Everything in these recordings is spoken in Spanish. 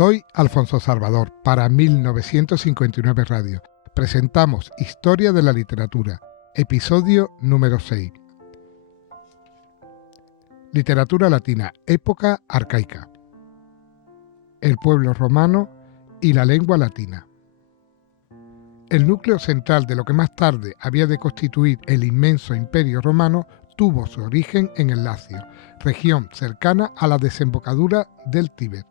Soy Alfonso Salvador para 1959 Radio. Presentamos Historia de la Literatura, episodio número 6. Literatura latina, época arcaica. El pueblo romano y la lengua latina. El núcleo central de lo que más tarde había de constituir el inmenso imperio romano tuvo su origen en el Lacio, región cercana a la desembocadura del Tíber.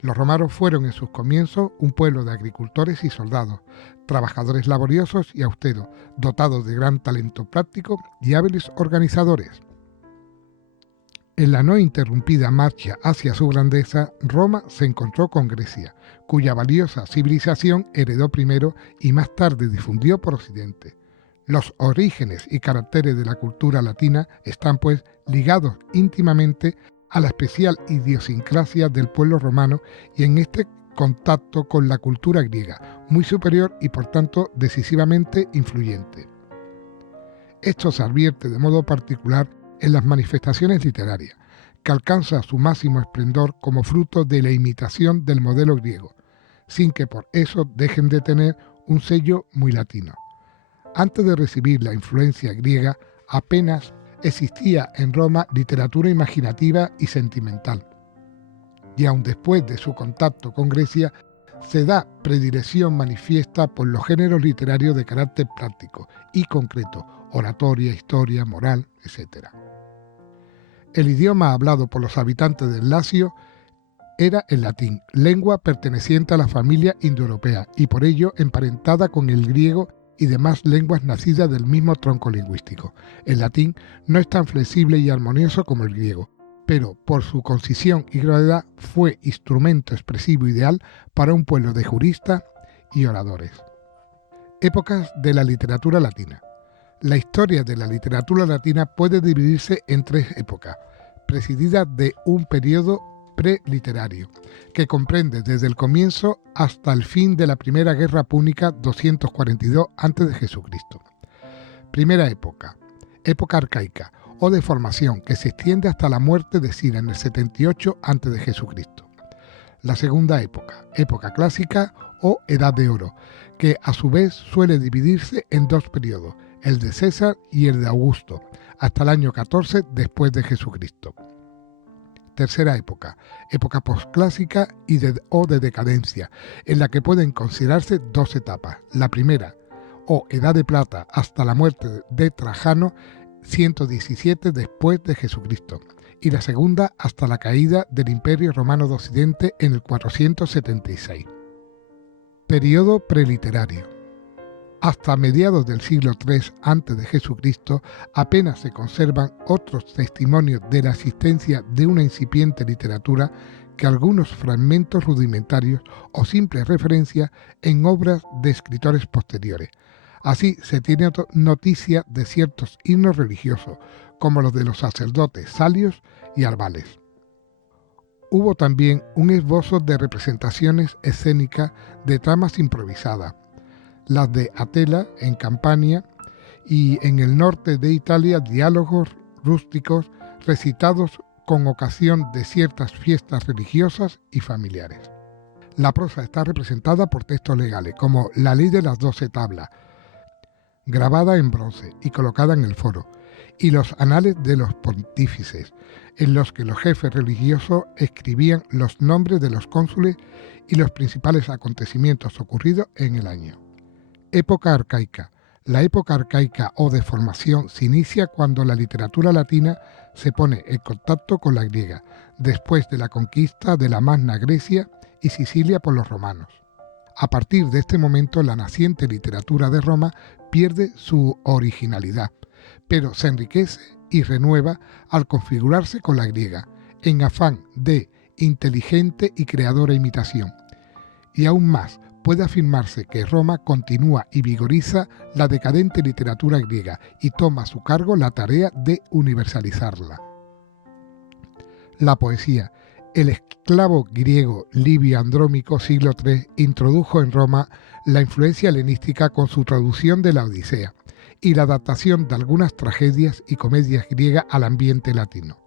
Los romanos fueron en sus comienzos un pueblo de agricultores y soldados, trabajadores laboriosos y austeros, dotados de gran talento práctico y hábiles organizadores. En la no interrumpida marcha hacia su grandeza, Roma se encontró con Grecia, cuya valiosa civilización heredó primero y más tarde difundió por Occidente. Los orígenes y caracteres de la cultura latina están, pues, ligados íntimamente a la especial idiosincrasia del pueblo romano y en este contacto con la cultura griega, muy superior y por tanto decisivamente influyente. Esto se advierte de modo particular en las manifestaciones literarias, que alcanza su máximo esplendor como fruto de la imitación del modelo griego, sin que por eso dejen de tener un sello muy latino. Antes de recibir la influencia griega, apenas existía en Roma literatura imaginativa y sentimental. Y aun después de su contacto con Grecia, se da predilección manifiesta por los géneros literarios de carácter práctico y concreto, oratoria, historia, moral, etc. El idioma hablado por los habitantes del Lacio era el latín, lengua perteneciente a la familia indoeuropea y por ello emparentada con el griego y demás lenguas nacidas del mismo tronco lingüístico. El latín no es tan flexible y armonioso como el griego, pero por su concisión y gravedad fue instrumento expresivo ideal para un pueblo de juristas y oradores. Épocas de la literatura latina. La historia de la literatura latina puede dividirse en tres épocas, presididas de un periodo preliterario, que comprende desde el comienzo hasta el fin de la Primera Guerra Púnica 242 a.C. Primera época, época arcaica o de formación, que se extiende hasta la muerte de Ciro en el 78 a.C. La segunda época, época clásica o Edad de Oro, que a su vez suele dividirse en dos periodos, el de César y el de Augusto, hasta el año 14 después de Jesucristo. Tercera época, época posclásica o de decadencia, en la que pueden considerarse dos etapas. La primera, o Edad de Plata, hasta la muerte de Trajano, 117 después de Jesucristo, y la segunda hasta la caída del Imperio Romano de Occidente en el 476. Periodo preliterario. Hasta mediados del siglo III a.C. apenas se conservan otros testimonios de la existencia de una incipiente literatura que algunos fragmentos rudimentarios o simples referencias en obras de escritores posteriores. Así se tiene noticia de ciertos himnos religiosos, como los de los sacerdotes Salios y Arbales. Hubo también un esbozo de representaciones escénicas de tramas improvisadas, las de Atela en Campania y en el norte de Italia diálogos rústicos recitados con ocasión de ciertas fiestas religiosas y familiares. La prosa está representada por textos legales como la Ley de las 12 tablas, grabada en bronce y colocada en el foro, y los Anales de los Pontífices, en los que los jefes religiosos escribían los nombres de los cónsules y los principales acontecimientos ocurridos en el año. Época arcaica. La época arcaica o de formación se inicia cuando la literatura latina se pone en contacto con la griega, después de la conquista de la Magna Grecia y Sicilia por los romanos. A partir de este momento, la naciente literatura de Roma pierde su originalidad, pero se enriquece y renueva al configurarse con la griega, en afán de inteligente y creadora imitación. Y aún más, puede afirmarse que Roma continúa y vigoriza la decadente literatura griega y toma a su cargo la tarea de universalizarla. La poesía. El esclavo griego Livio Andrónico, siglo III, introdujo en Roma la influencia helenística con su traducción de la Odisea y la adaptación de algunas tragedias y comedias griegas al ambiente latino.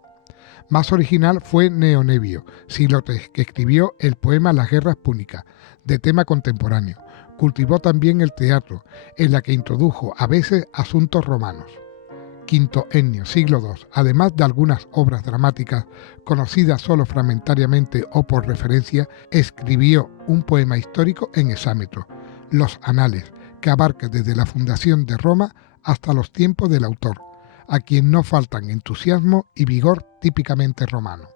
Más original fue Neonebio, siglo III, que escribió el poema Las guerras púnicas, de tema contemporáneo. Cultivó también el teatro, en la que introdujo a veces asuntos romanos. Quinto Ennio, siglo II, además de algunas obras dramáticas conocidas solo fragmentariamente o por referencia, escribió un poema histórico en hexámetro, Los Anales, que abarca desde la fundación de Roma hasta los tiempos del autor, a quien no faltan entusiasmo y vigor típicamente romano.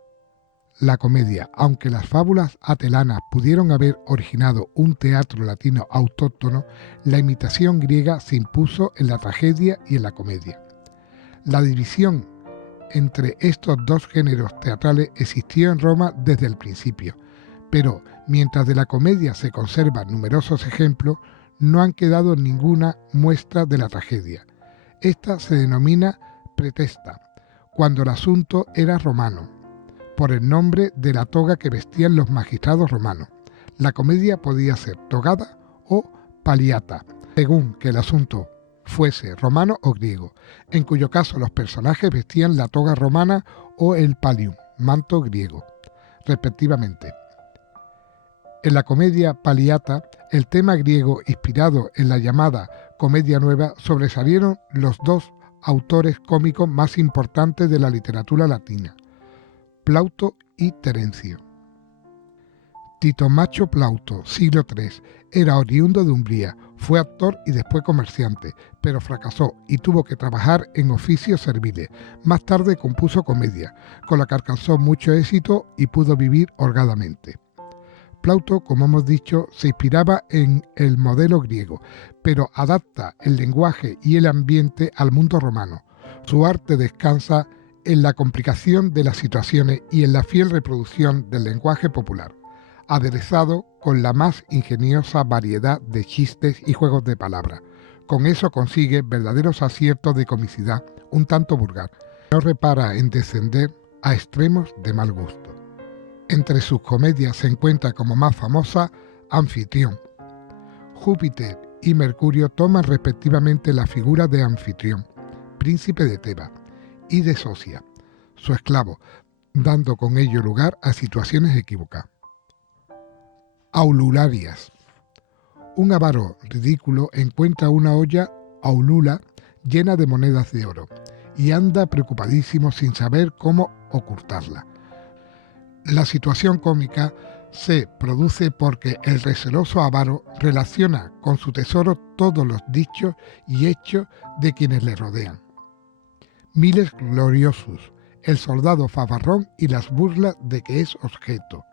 La comedia, aunque las fábulas atelanas pudieron haber originado un teatro latino autóctono, la imitación griega se impuso en la tragedia y en la comedia. La división entre estos dos géneros teatrales existió en Roma desde el principio, pero mientras de la comedia se conservan numerosos ejemplos, no han quedado ninguna muestra de la tragedia. Esta se denomina pretesta, cuando el asunto era romano, por el nombre de la toga que vestían los magistrados romanos. La comedia podía ser togada o paliata, según que el asunto fuese romano o griego, en cuyo caso los personajes vestían la toga romana o el pallium, manto griego, respectivamente. En la comedia paliata, el tema griego inspirado en la llamada Comedia Nueva, sobresalieron los dos autores cómicos más importantes de la literatura latina, Plauto y Terencio. Tito Macho Plauto, siglo III, era oriundo de Umbría, fue actor y después comerciante, pero fracasó y tuvo que trabajar en oficios serviles. Más tarde compuso comedia, con la que alcanzó mucho éxito y pudo vivir holgadamente. Plauto, como hemos dicho, se inspiraba en el modelo griego, pero adapta el lenguaje y el ambiente al mundo romano. Su arte descansa en la complicación de las situaciones y en la fiel reproducción del lenguaje popular, aderezado con la más ingeniosa variedad de chistes y juegos de palabras. Con eso consigue verdaderos aciertos de comicidad, un tanto vulgar. No repara en descender a extremos de mal gusto. Entre sus comedias se encuentra como más famosa Anfitrión. Júpiter y Mercurio toman respectivamente la figura de Anfitrión, príncipe de Tebas, y de Socia, su esclavo, dando con ello lugar a situaciones equívocas. Aulularias. Un avaro ridículo encuentra una olla aulula llena de monedas de oro y anda preocupadísimo sin saber cómo ocultarla. La situación cómica se produce porque el receloso avaro relaciona con su tesoro todos los dichos y hechos de quienes le rodean. Miles Gloriosus, el soldado fafarrón y las burlas de que es objeto.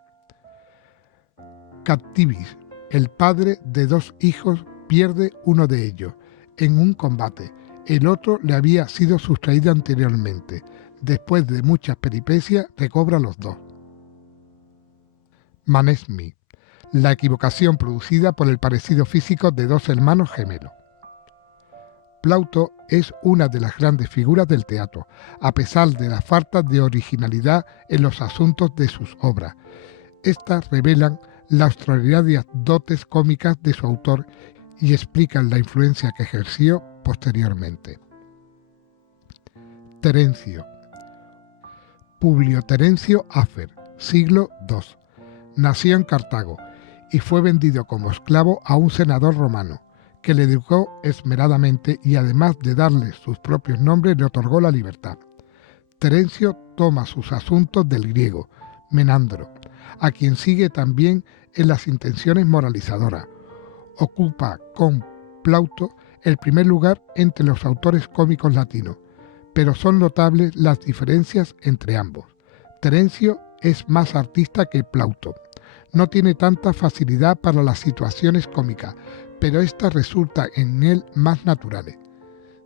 Captivis, el padre de dos hijos, pierde uno de ellos en un combate. El otro le había sido sustraído anteriormente. Después de muchas peripecias, recobra los dos. Manesmi, la equivocación producida por el parecido físico de dos hermanos gemelos. Plauto es una de las grandes figuras del teatro, a pesar de la falta de originalidad en los asuntos de sus obras. Estas revelan las extraordinarias dotes cómicas de su autor y explican la influencia que ejerció posteriormente. Terencio. Publio Terencio Afer, siglo II. Nació en Cartago y fue vendido como esclavo a un senador romano, que le educó esmeradamente y además de darle sus propios nombres le otorgó la libertad. Terencio toma sus asuntos del griego, Menandro, a quien sigue también en las intenciones moralizadoras. Ocupa con Plauto el primer lugar entre los autores cómicos latinos, pero son notables las diferencias entre ambos. Terencio es más artista que Plauto. No tiene tanta facilidad para las situaciones cómicas, pero éstas resultan en él más naturales.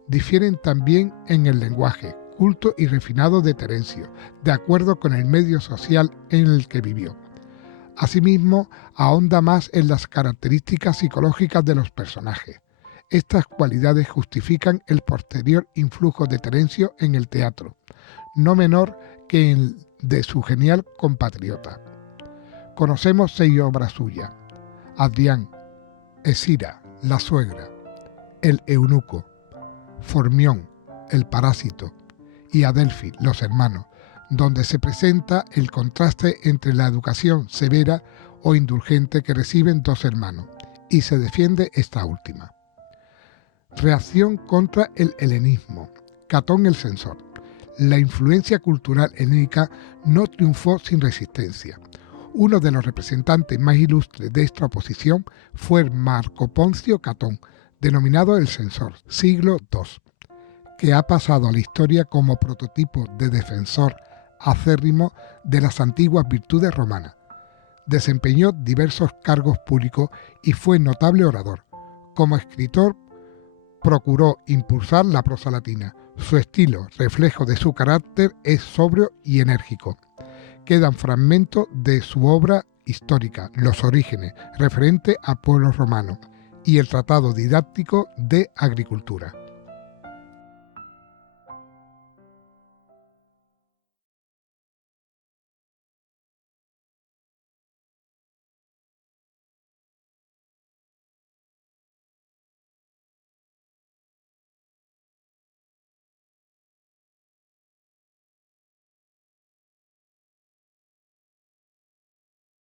Difieren también en el lenguaje, culto y refinado de Terencio, de acuerdo con el medio social en el que vivió. Asimismo, ahonda más en las características psicológicas de los personajes. Estas cualidades justifican el posterior influjo de Terencio en el teatro, no menor que el de su genial compatriota. Conocemos 6 obras suyas: Adrián, Escira, la suegra, El eunuco, Formión, el parásito, y Adelfi, los hermanos, donde se presenta el contraste entre la educación severa o indulgente que reciben dos hermanos, y se defiende esta última. Reacción contra el helenismo. Catón el censor. La influencia cultural helénica no triunfó sin resistencia. Uno de los representantes más ilustres de esta oposición fue Marco Poncio Catón, denominado el censor, siglo II, que ha pasado a la historia como prototipo de defensor acérrimo de las antiguas virtudes romanas. Desempeñó diversos cargos públicos y fue notable orador. Como escritor, procuró impulsar la prosa latina. Su estilo, reflejo de su carácter, es sobrio y enérgico. Quedan fragmentos de su obra histórica, Los orígenes, referente a pueblos romanos, y el tratado didáctico de agricultura.